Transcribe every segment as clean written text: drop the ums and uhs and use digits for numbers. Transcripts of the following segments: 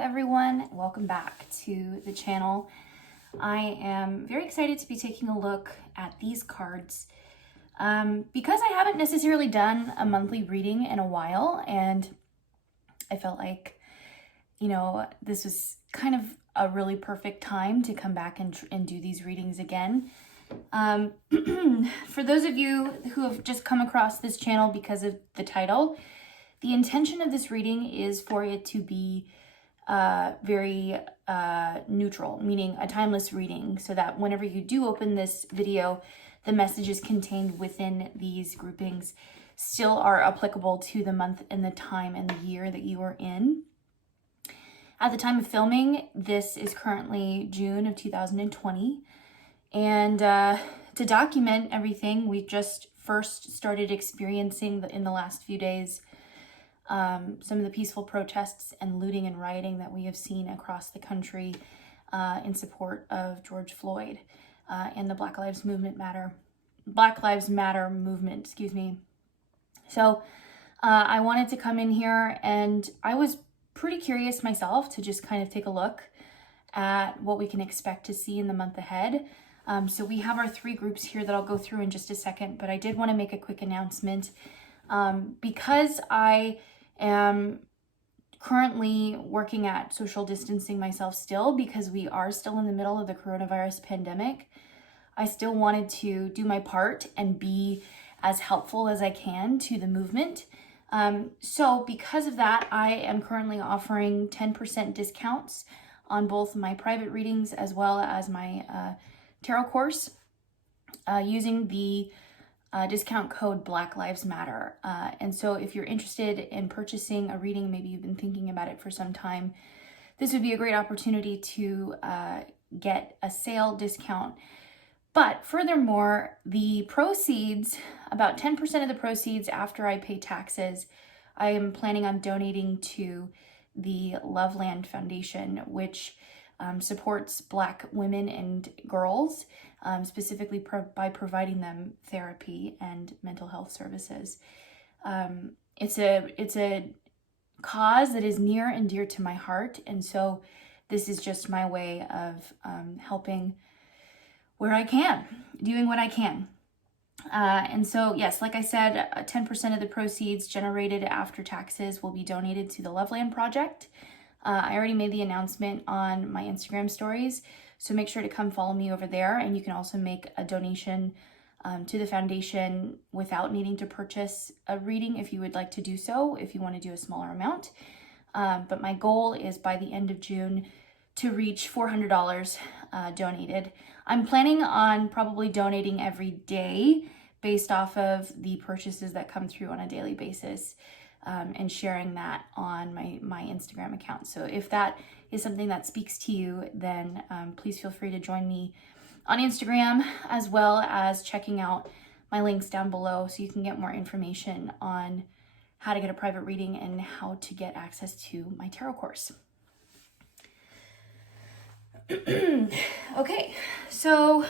everyone, welcome back to the channel. I am very excited to be taking a look at these cards because I haven't necessarily done a monthly reading in a while, and I felt like, this was kind of a really perfect time to come back and do these readings again. For those of you who have just come across this channel because of the title, the intention of this reading is for it to be very neutral, meaning a timeless reading, so that whenever you do open this video, the messages contained within these groupings still are applicable to the month and the time and the year that you are in. At the time of filming, this is currently June of 2020. And to document everything, we just first started experiencing in the last few days some of the peaceful protests and looting and rioting that we have seen across the country in support of George Floyd and the Black Lives Matter movement, excuse me. So I wanted to come in here, and I was pretty curious myself to just kind of take a look at what we can expect to see in the month ahead. So we have our three groups here that I'll go through in just a second, but I did want to make a quick announcement. Because I am currently working at social distancing myself still, because we are still in the middle of the coronavirus pandemic, I still wanted to do my part and be as helpful as I can to the movement. So because of that, I am currently offering 10% discounts on both my private readings as well as my tarot course using the discount code Black Lives Matter. And so if you're interested in purchasing a reading, maybe you've been thinking about it for some time, this would be a great opportunity to get a sale discount. But furthermore, the proceeds, about 10% of the proceeds after I pay taxes, I am planning on donating to the Loveland Foundation, which supports Black women and girls, specifically by providing them therapy and mental health services. It's a cause that is near and dear to my heart, and so this is just my way of helping where I can, doing what I can. And so, yes, like I said, 10% of the proceeds generated after taxes will be donated to the Loveland Project. I already made the announcement on my Instagram stories, so make sure to come follow me over there. And you can also make a donation to the foundation without needing to purchase a reading if you would like to do so, if you want to do a smaller amount. But my goal is by the end of June to reach $400 donated. I'm planning on probably donating every day based off of the purchases that come through on a daily basis. And sharing that on my Instagram account. So if that is something that speaks to you, then please feel free to join me on Instagram, as well as checking out my links down below so you can get more information on how to get a private reading and how to get access to my tarot course. Okay, so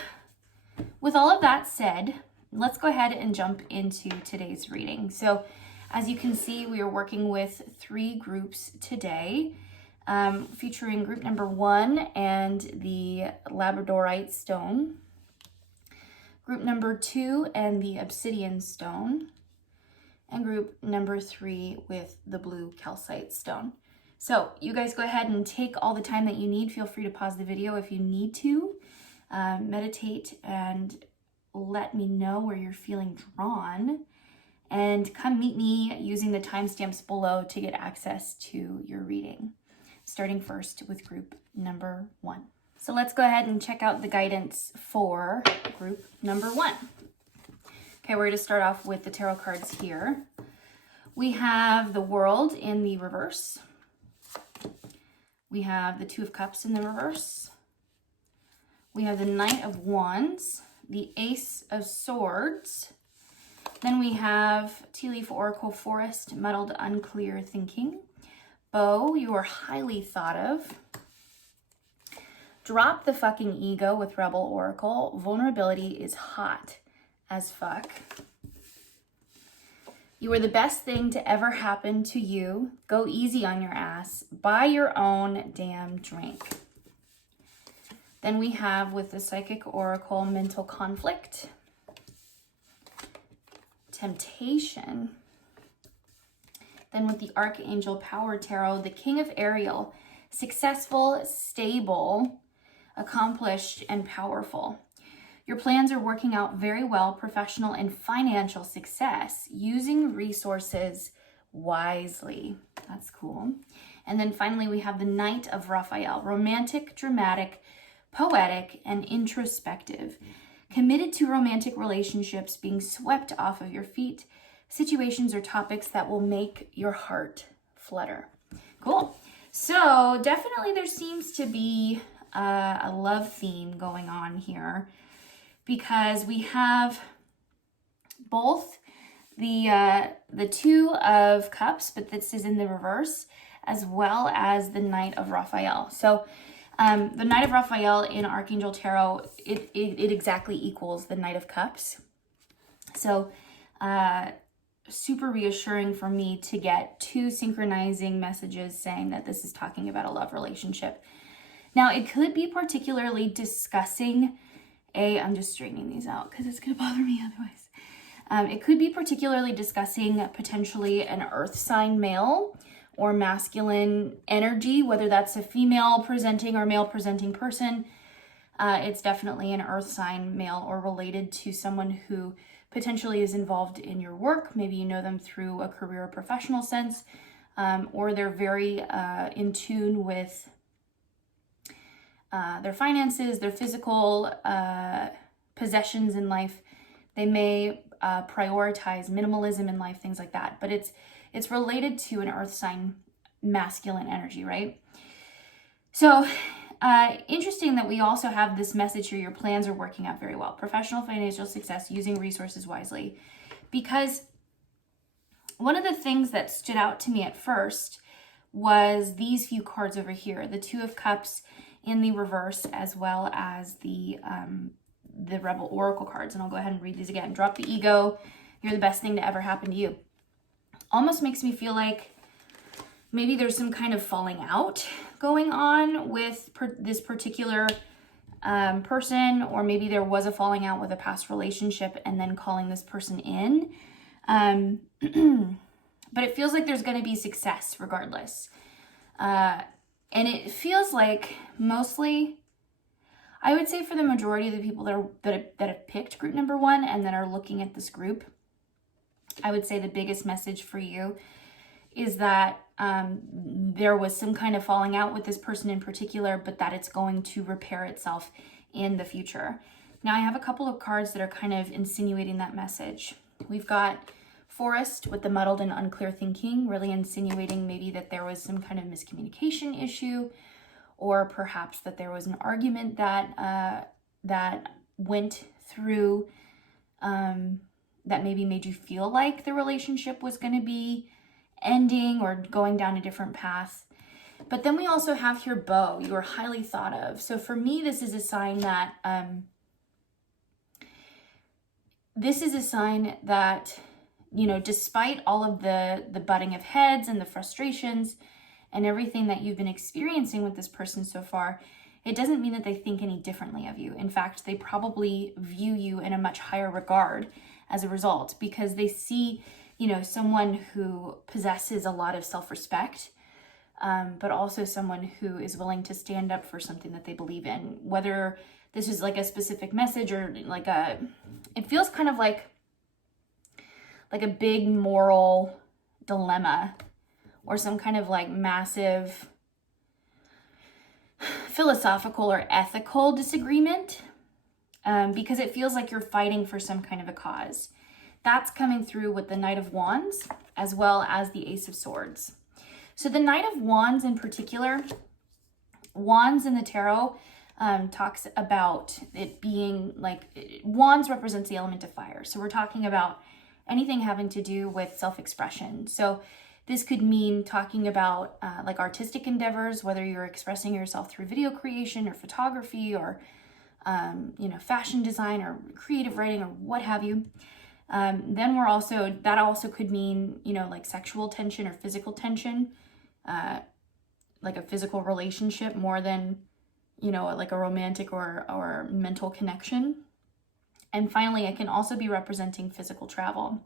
with all of that said, let's go ahead and jump into today's reading. So as you can see, we are working with three groups today, featuring group number 1 and the Labradorite stone, group number 2 and the Obsidian stone, and group number 3 with the blue calcite stone. So you guys go ahead and take all the time that you need. Feel free to pause the video if you need to. Meditate and let me know where you're feeling drawn. And come meet me using the timestamps below to get access to your reading, starting first with group number 1. So let's go ahead and check out the guidance for group number 1. Okay, we're going to start off with the tarot cards here. We have the World in the reverse. We have the Two of Cups in the reverse. We have the Knight of Wands, the Ace of Swords. Then we have Tea Leaf Oracle, Forest, Muddled, Unclear Thinking. Beau, you are highly thought of. Drop the fucking ego with Rebel Oracle. Vulnerability is hot as fuck. You are the best thing to ever happen to you. Go easy on your ass. Buy your own damn drink. Then we have, with the Psychic Oracle, mental conflict, temptation. Then with the Archangel Power Tarot, the King of Ariel, successful, stable, accomplished, and powerful. Your plans are working out very well, professional and financial success, using resources wisely. That's cool. And then finally, we have the Knight of Raphael, romantic, dramatic, poetic, and introspective. Committed to romantic relationships, being swept off of your feet, situations or topics that will make your heart flutter. Cool. So definitely there seems to be a love theme going on here, because we have both the Two of Cups, but this is in the reverse, as well as the Knight of Raphael. So the Knight of Raphael in Archangel Tarot, it exactly equals the Knight of Cups. So super reassuring for me to get two synchronizing messages saying that this is talking about a love relationship. Now, it could be particularly discussing I'm just straightening these out because it's going to bother me otherwise. It could be particularly discussing potentially an earth sign male or masculine energy, whether that's a female presenting or male presenting person. It's definitely an earth sign male or related to someone who potentially is involved in your work. Maybe you know them through a career or professional sense, or they're very in tune with their finances, their physical possessions in life. They may prioritize minimalism in life, things like that. But it's related to an earth sign masculine energy, right? So interesting that we also have this message here. Your plans are working out very well. Professional financial success, using resources wisely. Because one of the things that stood out to me at first was these few cards over here. The Two of Cups in the reverse, as well as the Rebel Oracle cards. And I'll go ahead and read these again. Drop the ego. You're the best thing to ever happen to you. Almost makes me feel like maybe there's some kind of falling out going on with this particular person, or maybe there was a falling out with a past relationship and then calling this person in. But it feels like there's going to be success regardless. And it feels like mostly, I would say for the majority of the people that have picked group number 1 and that are looking at this group, I would say the biggest message for you is that there was some kind of falling out with this person in particular, but that it's going to repair itself in the future. Now, I have a couple of cards that are kind of insinuating that message. We've got Forest with the muddled and unclear thinking, really insinuating maybe that there was some kind of miscommunication issue, or perhaps that there was an argument that went through that maybe made you feel like the relationship was going to be ending or going down a different path. But then we also have here Beau. You are highly thought of. So for me, this is a sign that you know, despite all of the butting of heads and the frustrations and everything that you've been experiencing with this person so far, it doesn't mean that they think any differently of you. In fact, they probably view you in a much higher regard as a result, because they see, you know, someone who possesses a lot of self-respect, but also someone who is willing to stand up for something that they believe in. Whether this is like a specific message or like it feels kind of like a big moral dilemma or some kind of like massive philosophical or ethical disagreement, because it feels like you're fighting for some kind of a cause. That's coming through with the Knight of Wands as well as the Ace of Swords. So the Knight of Wands in particular, Wands in the tarot talks about it being like, Wands represents the element of fire. So we're talking about anything having to do with self-expression. So this could mean talking about like artistic endeavors, whether you're expressing yourself through video creation or photography or, you know, fashion design or creative writing or what have you. Then that also could mean, like sexual tension or physical tension, like a physical relationship more than, like a romantic or mental connection. And finally, it can also be representing physical travel.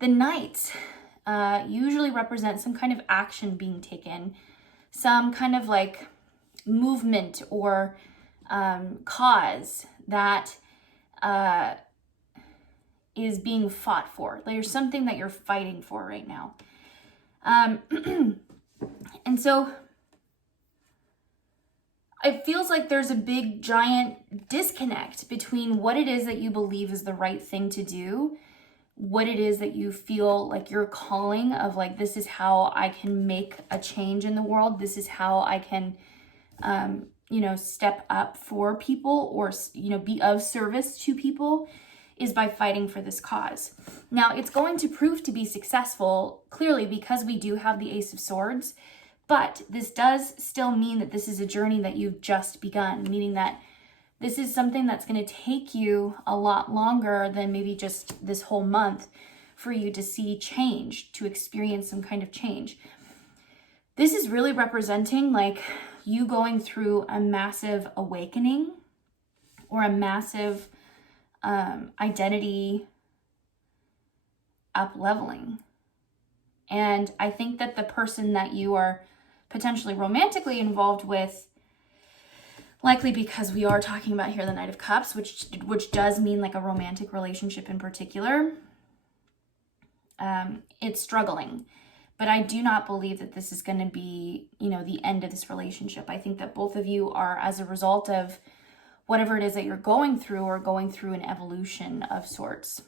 The knights usually represent some kind of action being taken, some kind of like movement or cause that is being fought for. There's something that you're fighting for right now. And so it feels like there's a big giant disconnect between what it is that you believe is the right thing to do, what it is that you feel like your calling of like, this is how I can make a change in the world. This is how I can, step up for people or, be of service to people, is by fighting for this cause. Now, it's going to prove to be successful, clearly, because we do have the Ace of Swords, but this does still mean that this is a journey that you've just begun, meaning that this is something that's going to take you a lot longer than maybe just this whole month for you to see change, to experience some kind of change. This is really representing like you going through a massive awakening or a massive identity up-leveling. And I think that the person that you are potentially romantically involved with, likely because we are talking about here the Knight of Cups, which does mean like a romantic relationship in particular, it's struggling. But I do not believe that this is going to be, the end of this relationship. I think that both of you are, as a result of whatever it is that you're going through, or going through an evolution of sorts.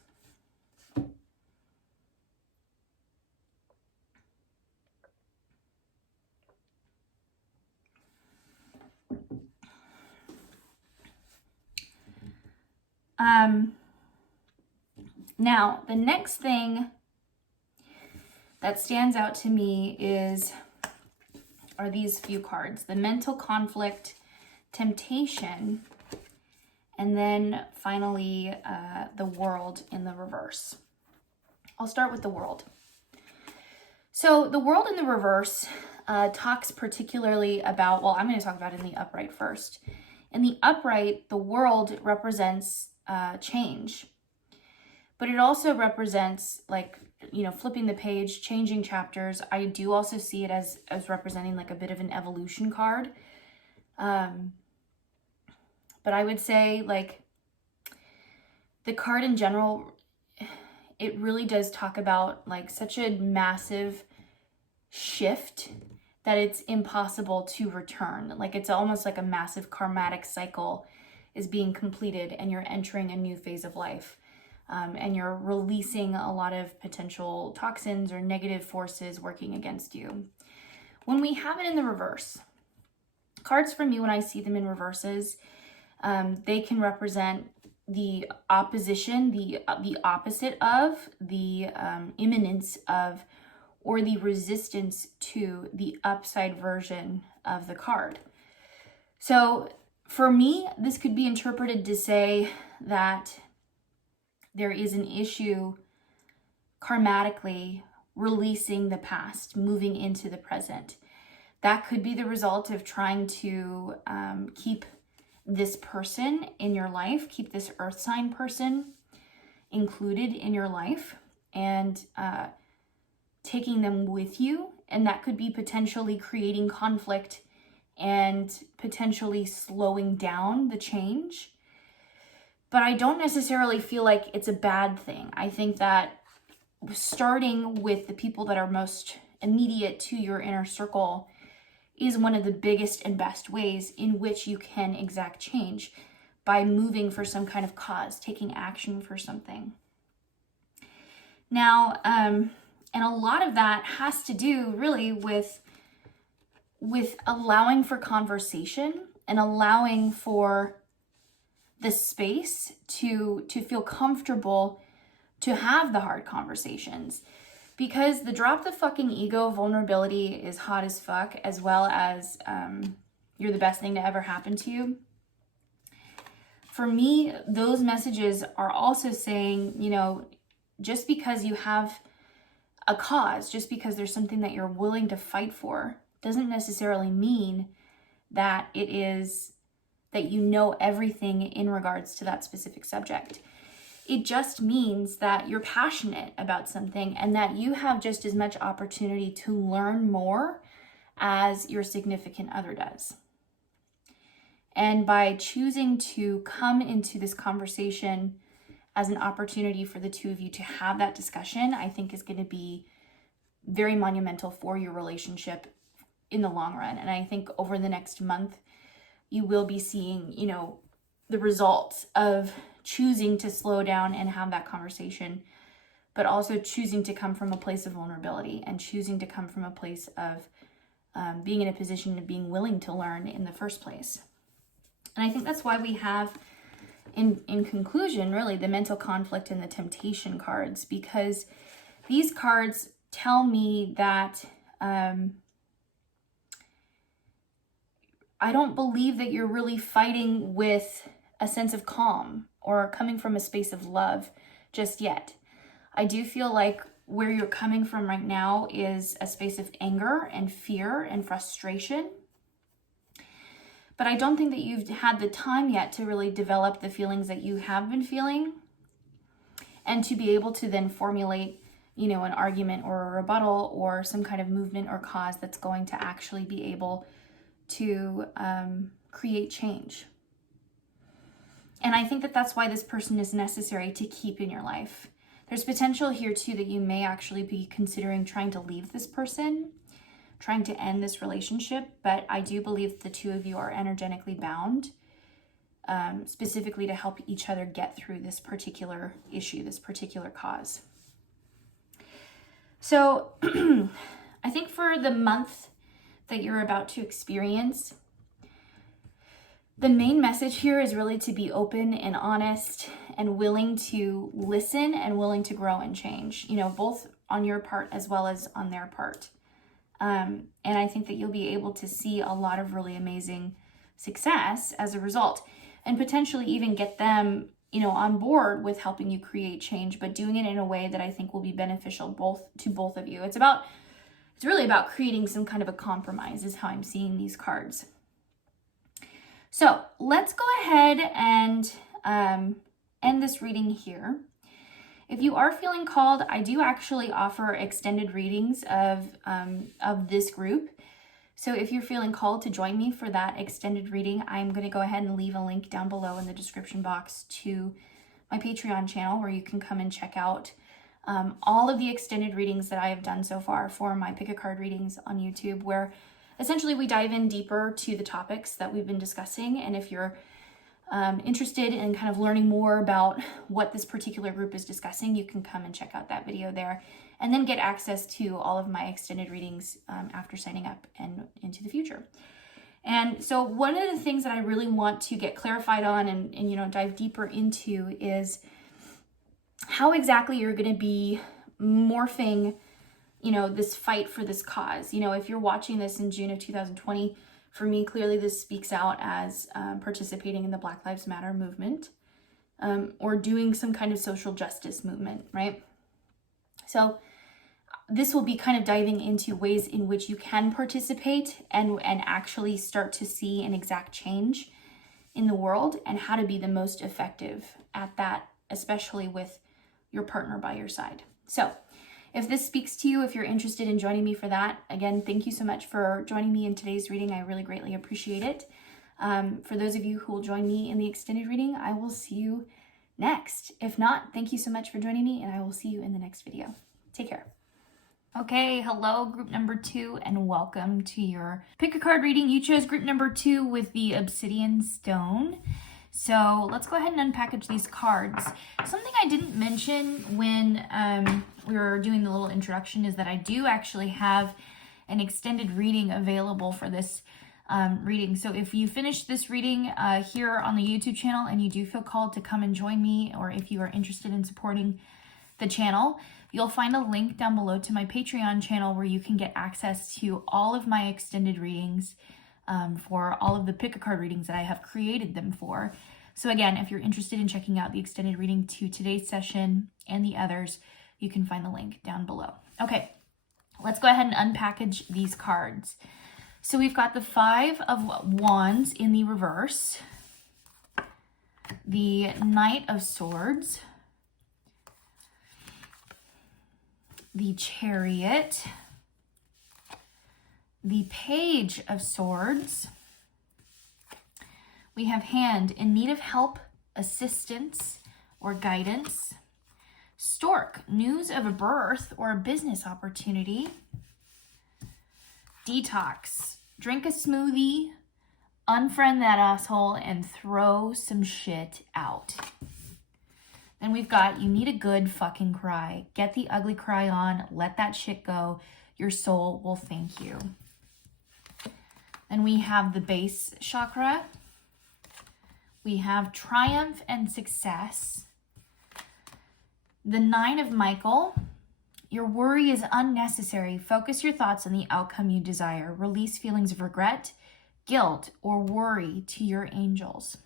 Now, the next thing that stands out to me are these few cards: the mental conflict, temptation, and then finally the world in the reverse. I'll start with the world. So the world in the reverse talks particularly about, I'm going to talk about it in the upright first. In the upright, the world represents change, but it also represents like, flipping the page, changing chapters. I do also see it as representing like a bit of an evolution card. But I would say like the card in general, it really does talk about like such a massive shift that it's impossible to return. Like it's almost like a massive karmatic cycle is being completed and you're entering a new phase of life. And you're releasing a lot of potential toxins or negative forces working against you. When we have it in the reverse, cards for me, when I see them in reverses, they can represent the opposition, the opposite of, the imminence of, or the resistance to the upside version of the card. So for me, this could be interpreted to say that there is an issue karmatically releasing the past, moving into the present. That could be the result of trying to keep this person in your life, keep this earth sign person included in your life, and taking them with you. And that could be potentially creating conflict and potentially slowing down the change. But I don't necessarily feel like it's a bad thing. I think that starting with the people that are most immediate to your inner circle is one of the biggest and best ways in which you can exact change, by moving for some kind of cause, taking action for something. Now, and a lot of that has to do really with allowing for conversation and allowing for the space to feel comfortable to have the hard conversations. Because the drop the fucking ego vulnerability is hot as fuck, as well as you're the best thing to ever happen to you. for me, those messages are also saying, you know, just because you have a cause, just because there's something that you're willing to fight for, doesn't necessarily mean that it is that you know everything in regards to that specific subject. It just means that you're passionate about something and that you have just as much opportunity to learn more as your significant other does. And by choosing to come into this conversation as an opportunity for the two of you to have that discussion, I think is going to be very monumental for your relationship in the long run. And I think over the next month, you will be seeing, you know, the results of choosing to slow down and have that conversation, but also choosing to come from a place of vulnerability and choosing to come from a place of being in a position of being willing to learn in the first place. And I think that's why we have, in conclusion, really the mental conflict and the temptation cards, because these cards tell me that I don't believe that you're really fighting with a sense of calm or coming from a space of love just yet. I do feel like where you're coming from right now is a space of anger and fear and frustration. But I don't think that you've had the time yet to really develop the feelings that you have been feeling and to be able to then formulate, you know, an argument or a rebuttal or some kind of movement or cause that's going to actually be able to create change. And I think that that's why this person is necessary to keep in your life. There's potential here too that you may actually be considering trying to leave this person, trying to end this relationship, but I do believe the two of you are energetically bound, specifically to help each other get through this particular issue, this particular cause. So I think for the month that you're about to experience, the main message here is really to be open and honest and willing to listen and willing to grow and change, you know, both on your part as well as on their part. And I think that you'll be able to see a lot of really amazing success as a result, and potentially even get them, you know, on board with helping you create change, but doing it in a way that I think will be beneficial to both of you. It's really about creating some kind of a compromise is how I'm seeing these cards. So let's go ahead and end this reading here. If you are feeling called, I do actually offer extended readings of this group. So if you're feeling called to join me for that extended reading, I'm going to go ahead and leave a link down below in the description box to my Patreon channel where you can come and check out all of the extended readings that I have done so far for my pick a card readings on YouTube, where essentially we dive in deeper to the topics that we've been discussing. And if you're interested in kind of learning more about what this particular group is discussing, you can come and check out that video there and then get access to all of my extended readings after signing up and into the future. And so one of the things that I really want to get clarified on and you know, dive deeper into is how exactly you're going to be morphing, you know, this fight for this cause. You know, if you're watching this in June of 2020, for me, clearly this speaks out as participating in the Black Lives Matter movement or doing some kind of social justice movement, right? So this will be kind of diving into ways in which you can participate and actually start to see an exact change in the world and how to be the most effective at that, especially with your partner by your side. So if this speaks to you, if you're interested in joining me for that, again, thank you so much for joining me in today's reading. I really greatly appreciate it. For those of you who will join me in the extended reading, I will see you next. If not, thank you so much for joining me, and I will see you in the next video. Take care. Okay, hello, group number 2, and welcome to your pick a card reading. You chose group number 2 with the obsidian stone. So let's go ahead and unpackage these cards. Something I didn't mention when we were doing the little introduction is that I do actually have an extended reading available for this reading. So if you finish this reading here on the YouTube channel and you do feel called to come and join me, or if you are interested in supporting the channel, you'll find a link down below to my Patreon channel where you can get access to all of my extended readings for all of the pick a card readings that I have created them for. So again, if you're interested in checking out the extended reading to today's session and the others, you can find the link down below. Okay, let's go ahead and unpackage these cards. So we've got the Five of Wands in the reverse, the Knight of Swords, the Chariot, the Page of Swords. We have Hand, in need of help, assistance, or guidance. Stork, news of a birth or a business opportunity. Detox, drink a smoothie, unfriend that asshole, and throw some shit out. Then we've got, you need a good fucking cry. Get the ugly cry on, let that shit go. Your soul will thank you. Then we have the base chakra. We have triumph and success. The Nine of Michael. Your worry is unnecessary. Focus your thoughts on the outcome you desire. Release feelings of regret, guilt, or worry to your angels.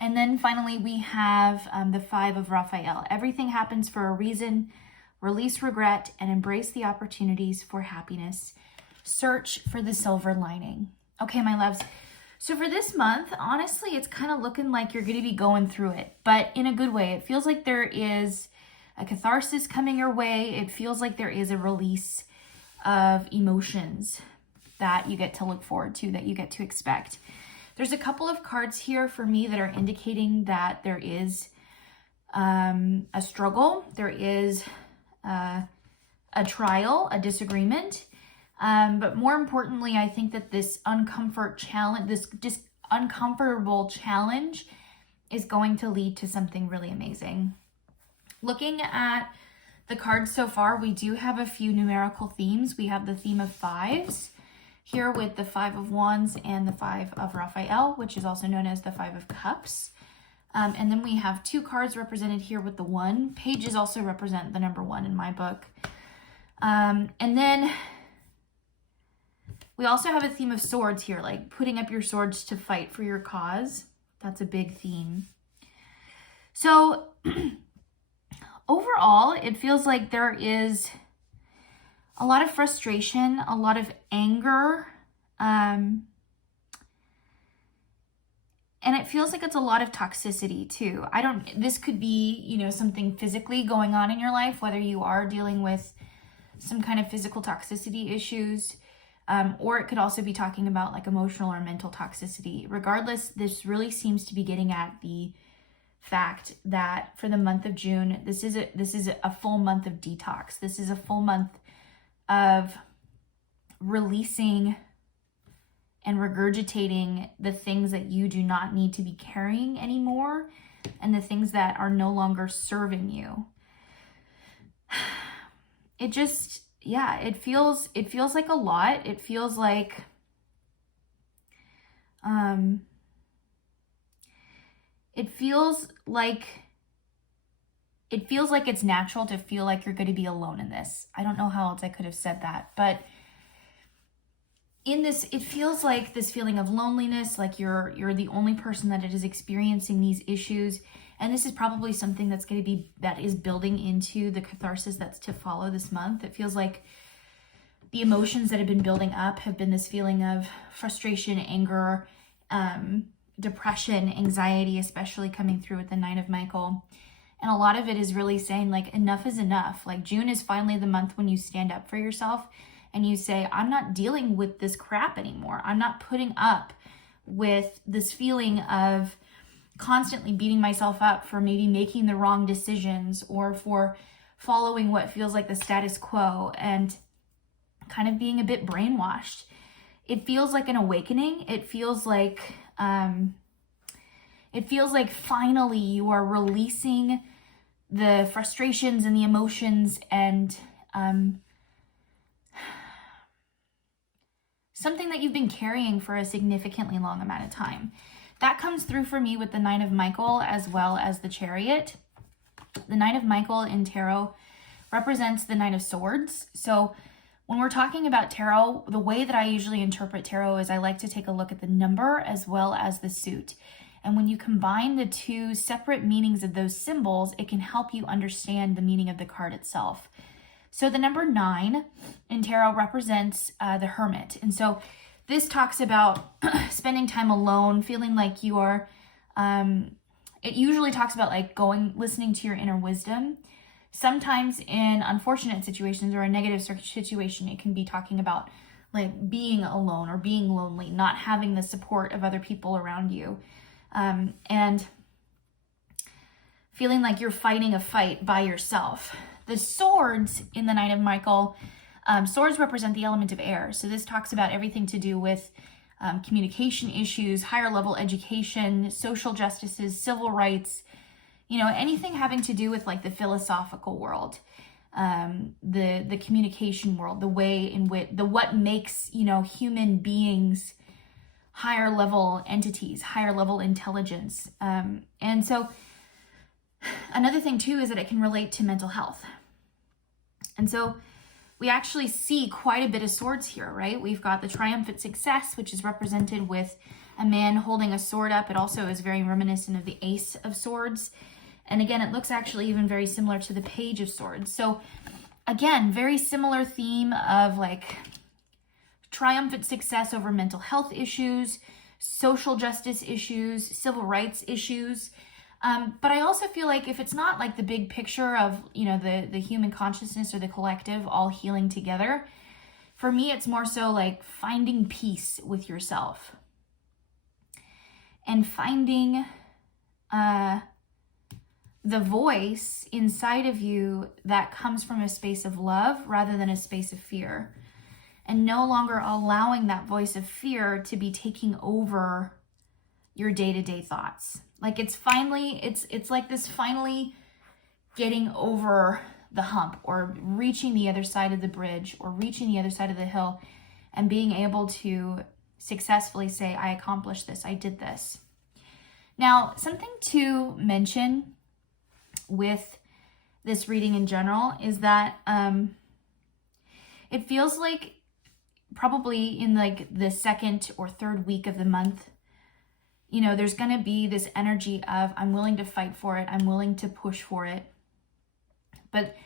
And then finally, we have the Five of Raphael. Everything happens for a reason. Release regret and embrace the opportunities for happiness. Search for the silver lining. Okay, my loves. So for this month, honestly, it's kind of looking like you're going to be going through it, but in a good way. It feels like there is a catharsis coming your way. It feels like there is a release of emotions that you get to look forward to, that you get to expect. There's a couple of cards here for me that are indicating that there is a struggle. There is a trial, a disagreement. But more importantly, I think that this uncomfortable challenge is going to lead to something really amazing. Looking at the cards so far, we do have a few numerical themes. We have the theme of fives here with the Five of Wands and the Five of Raphael, which is also known as the Five of Cups. And then we have two cards represented here with the one. Pages also represent the number one in my book. And then we also have a theme of swords here, like putting up your swords to fight for your cause. That's a big theme. So overall, it feels like there is a lot of frustration, a lot of anger, and it feels like it's a lot of toxicity too. This could be, something physically going on in your life, whether you are dealing with some kind of physical toxicity issues, or it could also be talking about like emotional or mental toxicity. Regardless, this really seems to be getting at the fact that for the month of June, this is a full month of detox. This is a full month of releasing and regurgitating the things that you do not need to be carrying anymore, and the things that are no longer serving you. It just, it feels like a lot. It feels like it's natural to feel like you're going to be alone in this. I don't know how else I could have said that, but in this, it feels like this feeling of loneliness, like you're the only person that is experiencing these issues. And this is probably something that is building into the catharsis that's to follow this month. It feels like the emotions that have been building up have been this feeling of frustration, anger, depression, anxiety, especially coming through with the Nine of Michael. And a lot of it is really saying like, enough is enough. Like June is finally the month when you stand up for yourself and you say, I'm not dealing with this crap anymore. I'm not putting up with this feeling of constantly beating myself up for maybe making the wrong decisions or for following what feels like the status quo and kind of being a bit brainwashed. It feels like an awakening. It feels like finally you are releasing the frustrations and the emotions and something that you've been carrying for a significantly long amount of time. That comes through for me with the Nine of Michael as well as the Chariot. The Nine of Michael in tarot represents the Nine of Swords. So when we're talking about tarot, the way that I usually interpret tarot is I like to take a look at the number as well as the suit. And when you combine the two separate meanings of those symbols, it can help you understand the meaning of the card itself. So the number 9 in tarot represents the Hermit. And so this talks about spending time alone, feeling like you are, it usually talks about like listening to your inner wisdom. Sometimes in unfortunate situations or a negative situation, it can be talking about like being alone or being lonely, not having the support of other people around you. And feeling like you're fighting a fight by yourself. The swords in the Knight of Michael, swords represent the element of air. So this talks about everything to do with communication issues, higher level education, social justices, civil rights, anything having to do with like the philosophical world, the communication world, the way in which, what makes, human beings higher level entities, higher level intelligence. And so another thing too is that it can relate to mental health. And so we actually see quite a bit of swords here, right? We've got the triumphant success, which is represented with a man holding a sword up. It also is very reminiscent of the Ace of Swords. And again, it looks actually even very similar to the Page of Swords. So again, very similar theme of like triumphant success over mental health issues, social justice issues, civil rights issues. But I also feel like if it's not like the big picture of, the human consciousness or the collective all healing together, for me, it's more so like finding peace with yourself and finding the voice inside of you that comes from a space of love rather than a space of fear, and no longer allowing that voice of fear to be taking over your day-to-day thoughts. Like it's like this finally getting over the hump or reaching the other side of the bridge or reaching the other side of the hill and being able to successfully say, I accomplished this, I did this. Now, something to mention with this reading in general is that it feels like probably in like the second or third week of the month, there's going to be this energy of I'm willing to fight for it. I'm willing to push for it. But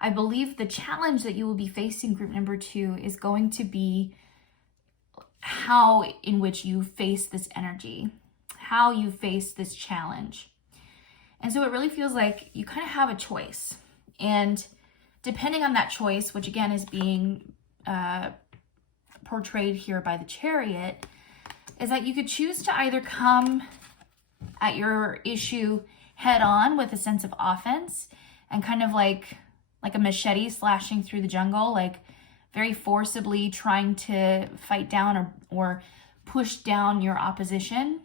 I believe the challenge that you will be facing, group number 2, is going to be how in which you face this energy, how you face this challenge. And so it really feels like you kind of have a choice. And depending on that choice, which again is being portrayed here by the Chariot, is that you could choose to either come at your issue head on with a sense of offense and kind of like a machete slashing through the jungle, like very forcibly trying to fight down or push down your opposition.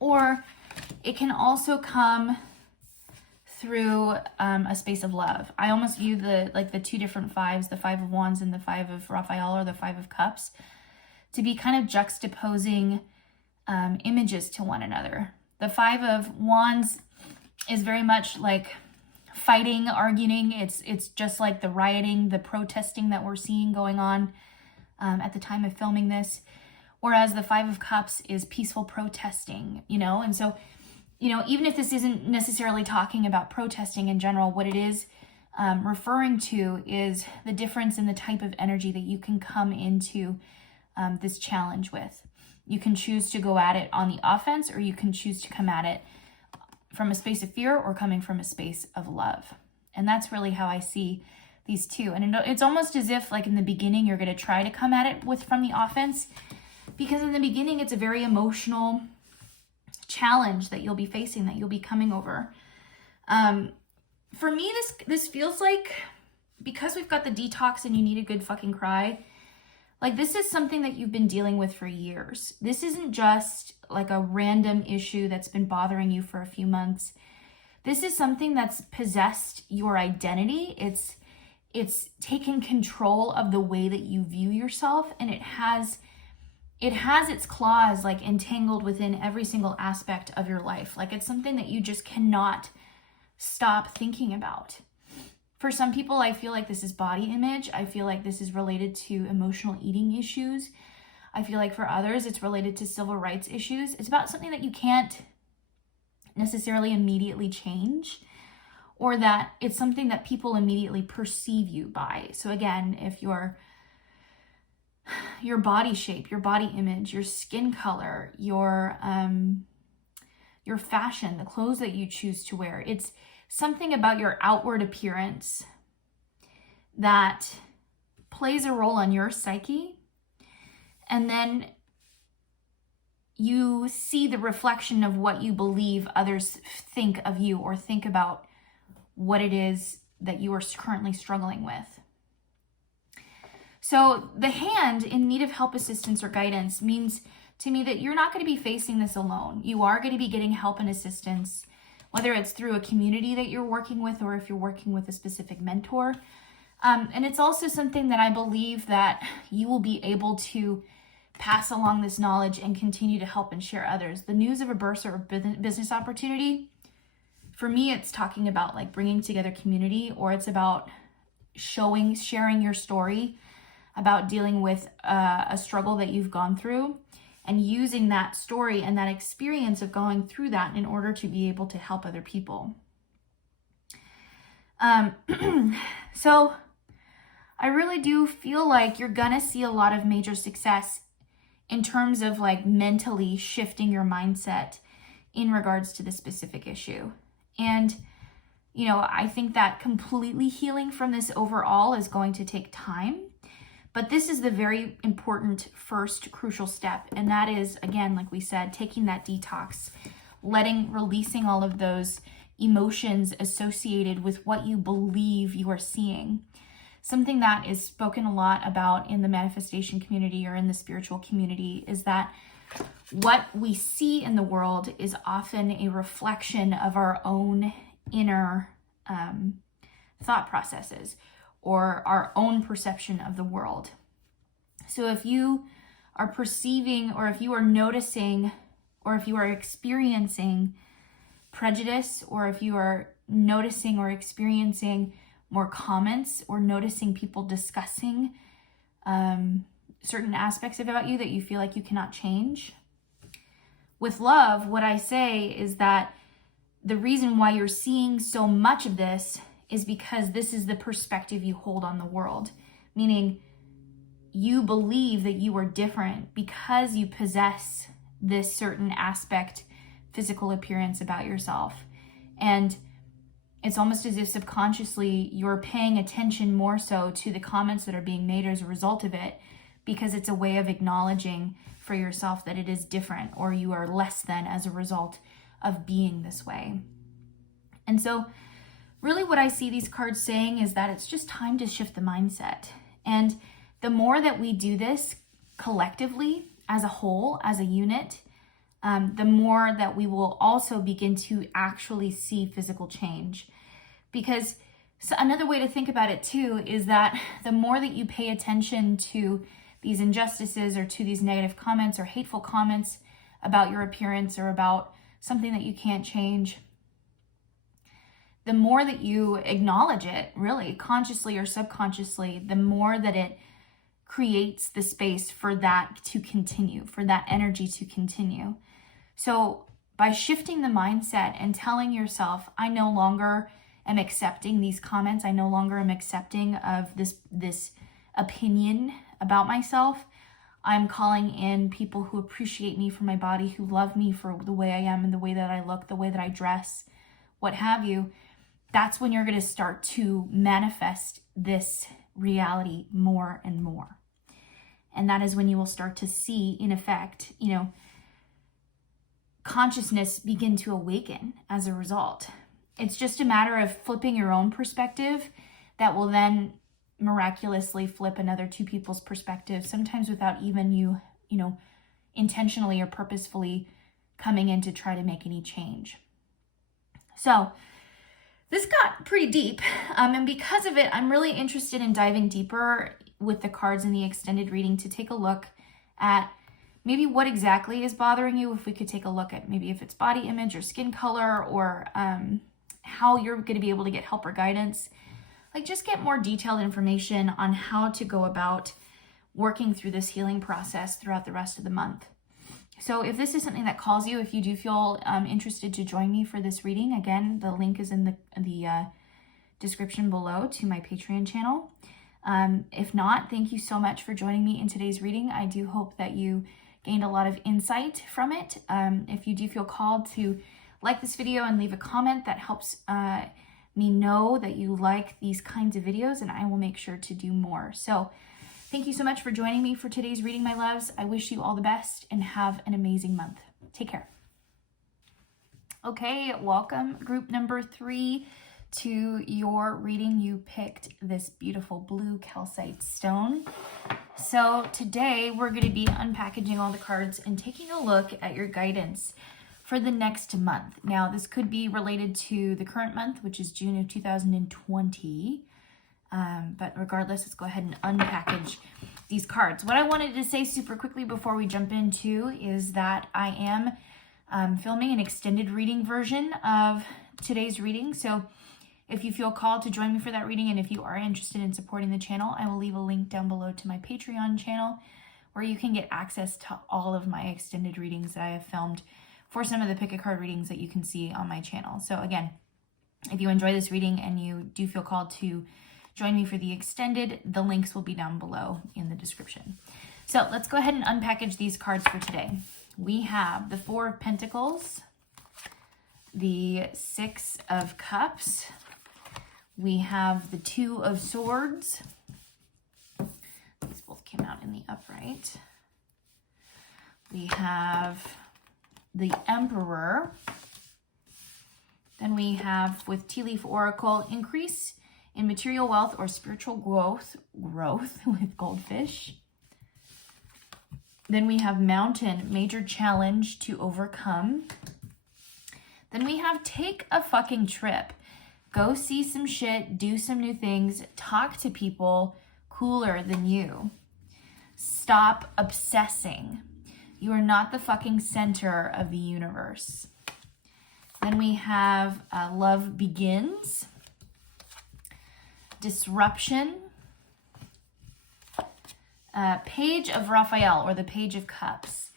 Or it can also come through a space of love. I almost view the two different fives, the 5 of Wands and the 5 of Raphael or the 5 of Cups, to be kind of juxtaposing images to one another. The 5 of Wands is very much like fighting, arguing. It's just like the rioting, the protesting that we're seeing going on at the time of filming this. Whereas the 5 of Cups is peaceful protesting, And so, even if this isn't necessarily talking about protesting in general, what it is referring to is the difference in the type of energy that you can come into this challenge with. You can choose to go at it on the offense, or you can choose to come at it from a space of fear or coming from a space of love. And that's really how I see these two. And it's almost as if like in the beginning, you're going to try to come at it from the offense, because in the beginning, it's a very emotional challenge that you'll be facing, that you'll be coming over. For me, this feels like, because we've got the detox and you need a good fucking cry, like this is something that you've been dealing with for years. This isn't just like a random issue that's been bothering you for a few months. This is something that's possessed your identity. It's taken control of the way that you view yourself, and it has its claws like entangled within every single aspect of your life. Like it's something that you just cannot stop thinking about. For some people, I feel like this is body image. I feel like this is related to emotional eating issues. I feel like for others, it's related to civil rights issues. It's about something that you can't necessarily immediately change, or that it's something that people immediately perceive you by. So again, if your body shape, your body image, your skin color, your fashion, the clothes that you choose to wear, it's something about your outward appearance that plays a role on your psyche. And then you see the reflection of what you believe others think of you, or think about what it is that you are currently struggling with. So the hand in need of help, assistance, or guidance means to me that you're not going to be facing this alone. You are going to be getting help and assistance, whether it's through a community that you're working with, or if you're working with a specific mentor. And it's also something that I believe that you will be able to pass along this knowledge and continue to help and share others. The news of a burst or business opportunity, for me, it's talking about like bringing together community, or it's about sharing your story about dealing with a struggle that you've gone through, and using that story and that experience of going through that in order to be able to help other people. So I really do feel like you're gonna see a lot of major success in terms of like mentally shifting your mindset in regards to the specific issue. And, you know, I think that completely healing from this overall is going to take time. But this is the very important first crucial step. And that is, again, like we said, taking that detox, releasing all of those emotions associated with what you believe you are seeing. Something that is spoken a lot about in the manifestation community or in the spiritual community is that what we see in the world is often a reflection of our own inner thought processes, or our own perception of the world. So if you are perceiving, or if you are noticing, or if you are experiencing prejudice, or if you are noticing or experiencing more comments, or noticing people discussing certain aspects about you that you feel like you cannot change, with love, what I say is that the reason why you're seeing so much of this is because this is the perspective you hold on the world. Meaning, you believe that you are different because you possess this certain aspect, physical appearance about yourself. And it's almost as if subconsciously you're paying attention more so to the comments that are being made as a result of it, because it's a way of acknowledging for yourself that it is different, or you are less than as a result of being this way. And so really what I see these cards saying is that it's just time to shift the mindset. And the more that we do this collectively, as a whole, as a unit, the more that we will also begin to actually see physical change. Because another way to think about it too is that the more that you pay attention to these injustices, or to these negative comments or hateful comments about your appearance, or about something that you can't change, the more that you acknowledge it, really, consciously or subconsciously, the more that it creates the space for that to continue, for that energy to continue. So by shifting the mindset and telling yourself, I no longer am accepting these comments, I no longer am accepting of this opinion about myself, I'm calling in people who appreciate me for my body, who love me for the way I am and the way that I look, the way that I dress, what have you. That's when you're going to start to manifest this reality more and more. And that is when you will start to see, in effect, consciousness begin to awaken as a result. It's just a matter of flipping your own perspective that will then miraculously flip another two people's perspective, sometimes without even you intentionally or purposefully coming in to try to make any change. So this got pretty deep, and because of it, I'm really interested in diving deeper with the cards in the extended reading to take a look at maybe what exactly is bothering you. If we could take a look at maybe if it's body image or skin color, or how you're going to be able to get help or guidance. Like, just get more detailed information on how to go about working through this healing process throughout the rest of the month. So if this is something that calls you, if you do feel interested to join me for this reading, again, the link is in the description below to my Patreon channel. If not, thank you so much for joining me in today's reading. I do hope that you gained a lot of insight from it. If you do feel called to like this video and leave a comment, that helps me know that you like these kinds of videos, and I will make sure to do more. So thank you so much for joining me for today's reading, my loves. I wish you all the best and have an amazing month. Take care. Okay, welcome group number 3 to your reading. You picked this beautiful blue calcite stone. So today we're going to be unpackaging all the cards and taking a look at your guidance for the next month. Now, this could be related to the current month, which is June of 2020. But regardless, let's go ahead and unpackage these cards. What I wanted to say super quickly before we jump into is that I am filming an extended reading version of today's reading. So if you feel called to join me for that reading, and if you are interested in supporting the channel, I will leave a link down below to my Patreon channel where you can get access to all of my extended readings that I have filmed for some of the pick a card readings that you can see on my channel. So again, if you enjoy this reading and you do feel called to join me for the extended, the links will be down below in the description. So let's go ahead and unpackage these cards for today. We have the 4 of Pentacles, the 6 of Cups, we have the 2 of Swords. These both came out in the upright. We have the Emperor. Then we have, with Tea Leaf Oracle, increase in material wealth or spiritual growth with Goldfish. Then we have Mountain, major challenge to overcome. Then we have take a fucking trip. Go see some shit, do some new things, talk to people cooler than you. Stop obsessing. You are not the fucking center of the universe. Then we have Love Begins. Disruption. Page of Raphael, or the Page of Cups.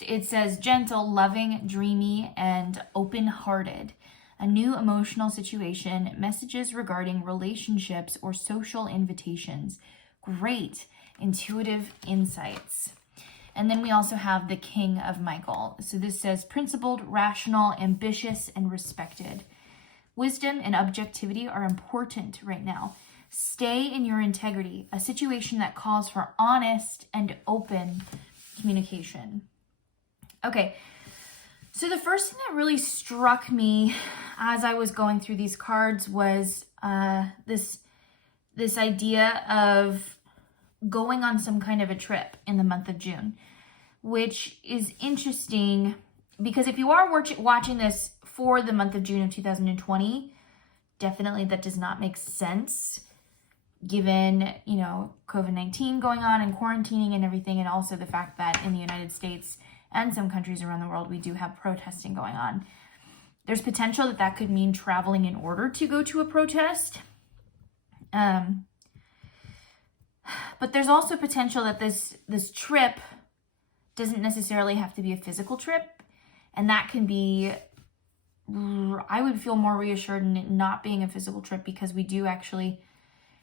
It says gentle, loving, dreamy, and open-hearted. A new emotional situation, messages regarding relationships or social invitations. Great intuitive insights. And then we also have the King of Michael. So this says principled, rational, ambitious, and respected. Wisdom and objectivity are important right now. Stay in your integrity, a situation that calls for honest and open communication. Okay. So the first thing that really struck me as I was going through these cards was this idea of going on some kind of a trip in the month of June, which is interesting because if you are watching this for the month of June of 2020, definitely that does not make sense given, you know, COVID-19 going on and quarantining and everything, and also the fact that in the United States and some countries around the world, we do have protesting going on. There's potential that that could mean traveling in order to go to a protest. But there's also potential that this trip doesn't necessarily have to be a physical trip. And that can be, I would feel more reassured in it not being a physical trip because we do actually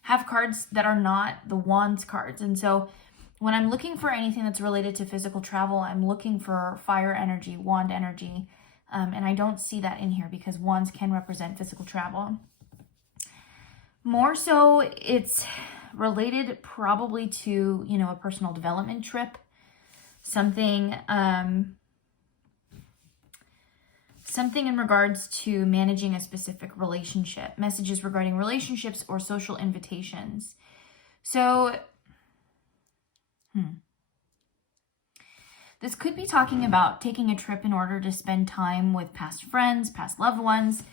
have cards that are not the Wands cards. And so when I'm looking for anything that's related to physical travel, I'm looking for fire energy, wand energy, and I don't see that in here because wands can represent physical travel. More so, it's related probably to, you know, a personal development trip, something in regards to managing a specific relationship, messages regarding relationships or social invitations. So, this could be talking about taking a trip in order to spend time with past friends, past loved ones,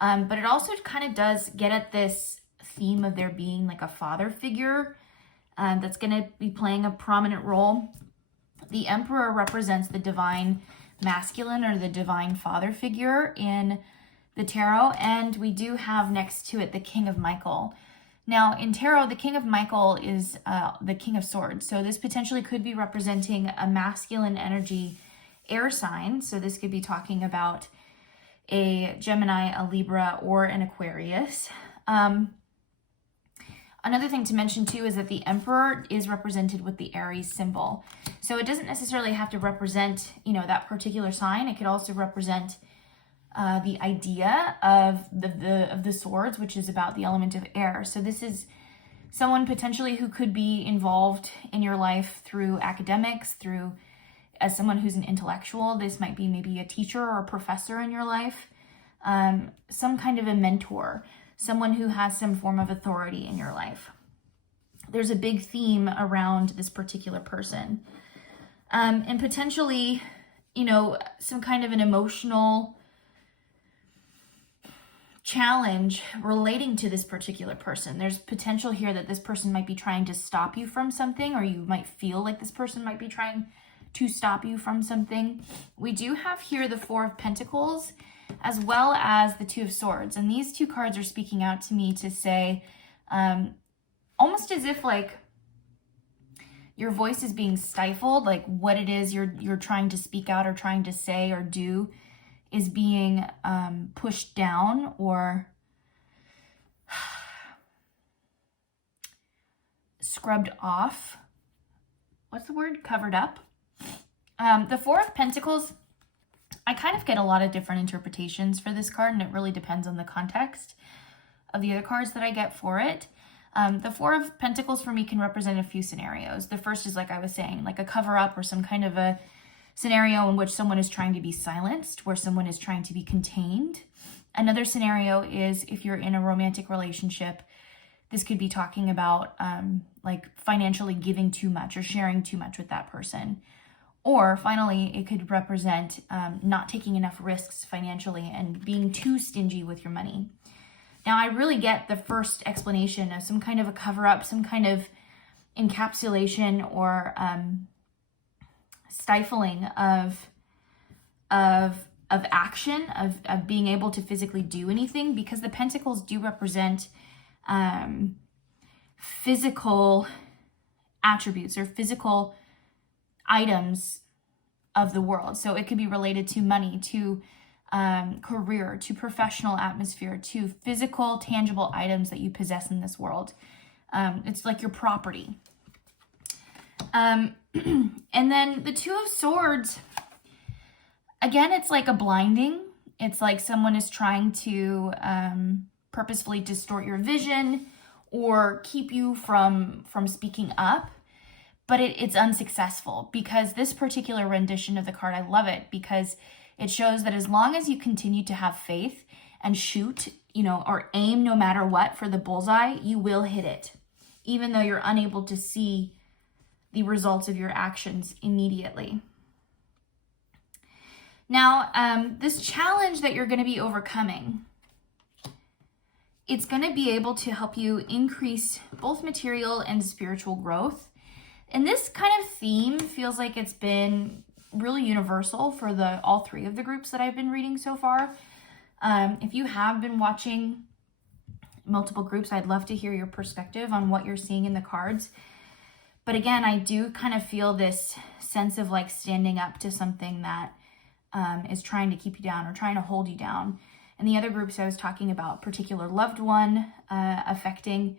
but it also kind of does get at this theme of there being like a father figure that's going to be playing a prominent role. The Emperor represents the divine masculine or the divine father figure in the tarot, and we do have next to it the King of Michael. Now, in tarot, the King of Michael is the King of Swords. So this potentially could be representing a masculine energy air sign. So this could be talking about a Gemini, a Libra, or an Aquarius. Another thing to mention too is that the Emperor is represented with the Aries symbol. So it doesn't necessarily have to represent, that particular sign. It could also represent the idea of the swords, which is about the element of air. So this is someone potentially who could be involved in your life through academics, as someone who's an intellectual. This might be maybe a teacher or a professor in your life, some kind of a mentor, someone who has some form of authority in your life. There's a big theme around this particular person. And potentially, some kind of an emotional challenge relating to this particular person. There's potential here that this person might be trying to stop you from something, or you might feel like this person might be trying to stop you from something. We do have here the Four of Pentacles as well as the Two of Swords. And these two cards are speaking out to me to say, almost as if like your voice is being stifled, like what it is you're trying to speak out or trying to say or do is being pushed down or scrubbed off. What's the word? Covered up. The Four of Pentacles, I kind of get a lot of different interpretations for this card, and it really depends on the context of the other cards that I get for it. The Four of Pentacles for me can represent a few scenarios. The first is, like I was saying, like a cover-up or some kind of a scenario in which someone is trying to be silenced, where someone is trying to be contained. Another scenario is if you're in a romantic relationship, this could be talking about like financially giving too much or sharing too much with that person. Or finally, it could represent not taking enough risks financially and being too stingy with your money. Now, I really get the first explanation of some kind of a cover-up, some kind of encapsulation or stifling of action, of being able to physically do anything, because the Pentacles do represent physical attributes or physical items of the world. So it could be related to money, to career, to professional atmosphere, to physical, tangible items that you possess in this world. It's like your property. And then the Two of Swords, again, it's like a blinding. It's like someone is trying to purposefully distort your vision or keep you from speaking up. But it's unsuccessful, because this particular rendition of the card, I love it because it shows that as long as you continue to have faith and shoot, or aim no matter what for the bullseye, you will hit it, even though you're unable to see the results of your actions immediately. Now, this challenge that you're going to be overcoming, it's going to be able to help you increase both material and spiritual growth. And this kind of theme feels like it's been really universal for all three of the groups that I've been reading so far. If you have been watching multiple groups, I'd love to hear your perspective on what you're seeing in the cards. But again, I do kind of feel this sense of like standing up to something that is trying to keep you down or trying to hold you down. And the other groups I was talking about, particular loved one affecting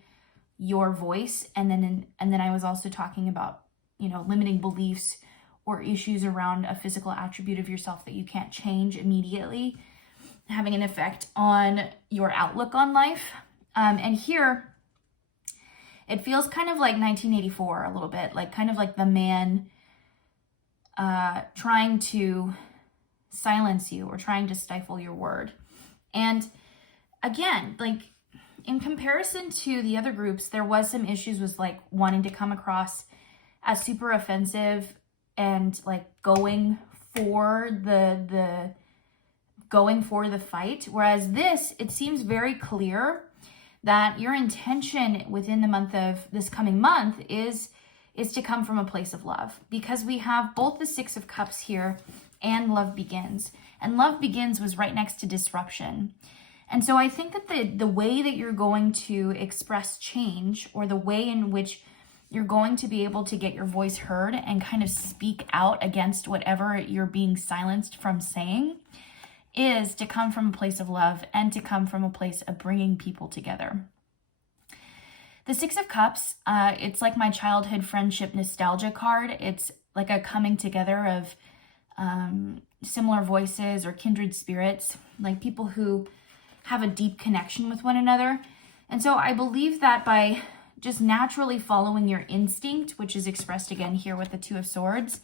your voice, and then I was also talking about limiting beliefs or issues around a physical attribute of yourself that you can't change immediately, having an effect on your outlook on life. And here it feels kind of like 1984 a little bit, like kind of like the man trying to silence you or trying to stifle your word. And again, like in comparison to the other groups, there was some issues with like wanting to come across as super offensive and like going for the fight. Whereas this, it seems very clear that your intention within the month of this coming month is to come from a place of love, because we have both the Six of Cups here and Love Begins. And Love Begins was right next to disruption. And so I think that the way that you're going to express change, or the way in which you're going to be able to get your voice heard and kind of speak out against whatever you're being silenced from saying, is to come from a place of love and to come from a place of bringing people together. The Six of Cups, it's like my childhood friendship nostalgia card. It's like a coming together of similar voices or kindred spirits, like people who have a deep connection with one another. And so I believe that by just naturally following your instinct, which is expressed again here with the Two of Swords,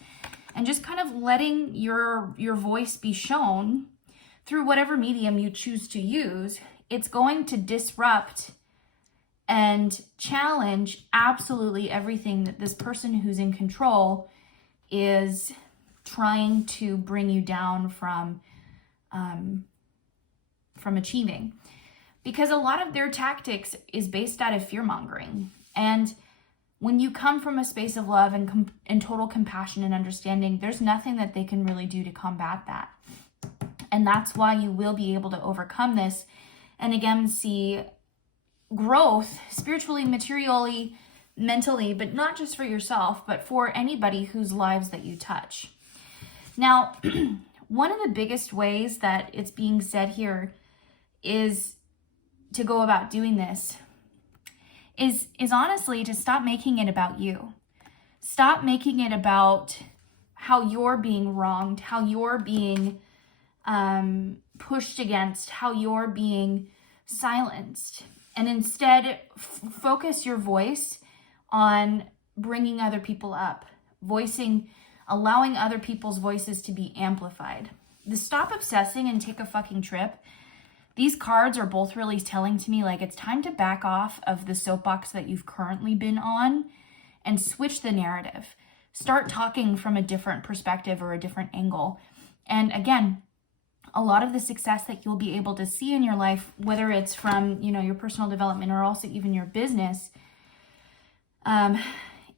and just kind of letting your voice be shown through whatever medium you choose to use, it's going to disrupt and challenge absolutely everything that this person who's in control is trying to bring you down from achieving. Because a lot of their tactics is based out of fear-mongering. And when you come from a space of love and total compassion and understanding, there's nothing that they can really do to combat that. And that's why you will be able to overcome this and again see growth spiritually, materially, mentally, but not just for yourself, but for anybody whose lives that you touch. Now, one of the biggest ways that it's being said here is to go about doing this is honestly to stop making it about you. Stop making it about how you're being wronged, how you're being pushed against, how you're being silenced. And instead, focus your voice on bringing other people up, allowing other people's voices to be amplified. The stop obsessing and take a fucking trip. These cards are both really telling to me, like, it's time to back off of the soapbox that you've currently been on and switch the narrative. Start talking from a different perspective or a different angle. And again, a lot of the success that you'll be able to see in your life, whether it's from, your personal development or also even your business,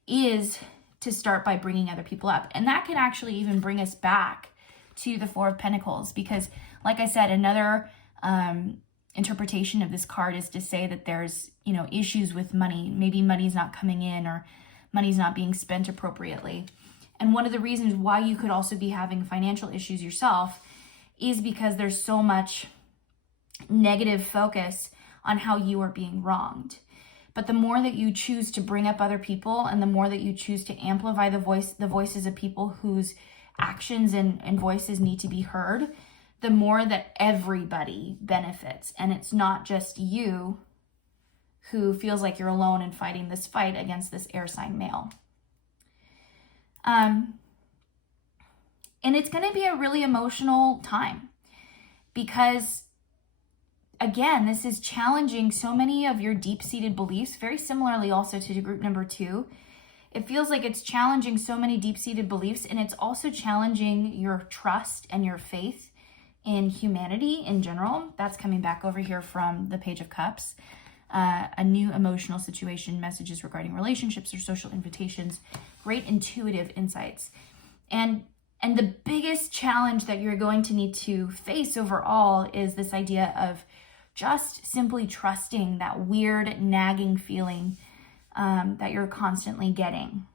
is to start by bringing other people up. And that can actually even bring us back to the Four of Pentacles, because like I said, another interpretation of this card is to say that there's, issues with money. Maybe money's not coming in or money's not being spent appropriately. And one of the reasons why you could also be having financial issues yourself is because there's so much negative focus on how you are being wronged. But the more that you choose to bring up other people and the more that you choose to amplify the voices of people whose actions and voices need to be heard, the more that everybody benefits. And it's not just you who feels like you're alone in fighting this fight against this air sign male. And it's going to be a really emotional time because, again, this is challenging so many of your deep-seated beliefs, very similarly also to group number 2. It feels like it's challenging so many deep-seated beliefs, and it's also challenging your trust and your faith in humanity in general. That's coming back over here from the Page of Cups. A new emotional situation, messages regarding relationships or social invitations, great intuitive insights. And the biggest challenge that you're going to need to face overall is this idea of just simply trusting that weird nagging feeling that you're constantly getting.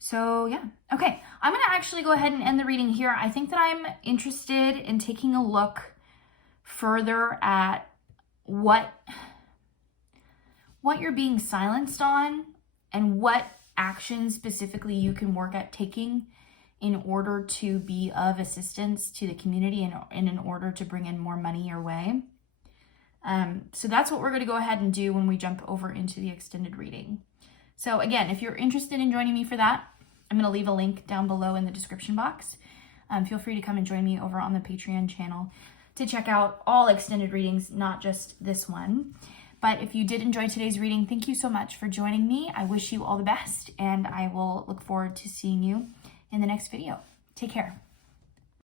So yeah, okay. I'm going to actually go ahead and end the reading here. I think that I'm interested in taking a look further at what you're being silenced on and what actions specifically you can work at taking in order to be of assistance to the community and in order to bring in more money your way. So that's what we're going to go ahead and do when we jump over into the extended reading. So again, if you're interested in joining me for that, I'm going to leave a link down below in the description box. Feel free to come and join me over on the Patreon channel to check out all extended readings, not just this one. But if you did enjoy today's reading, thank you so much for joining me. I wish you all the best, and I will look forward to seeing you in the next video. Take care.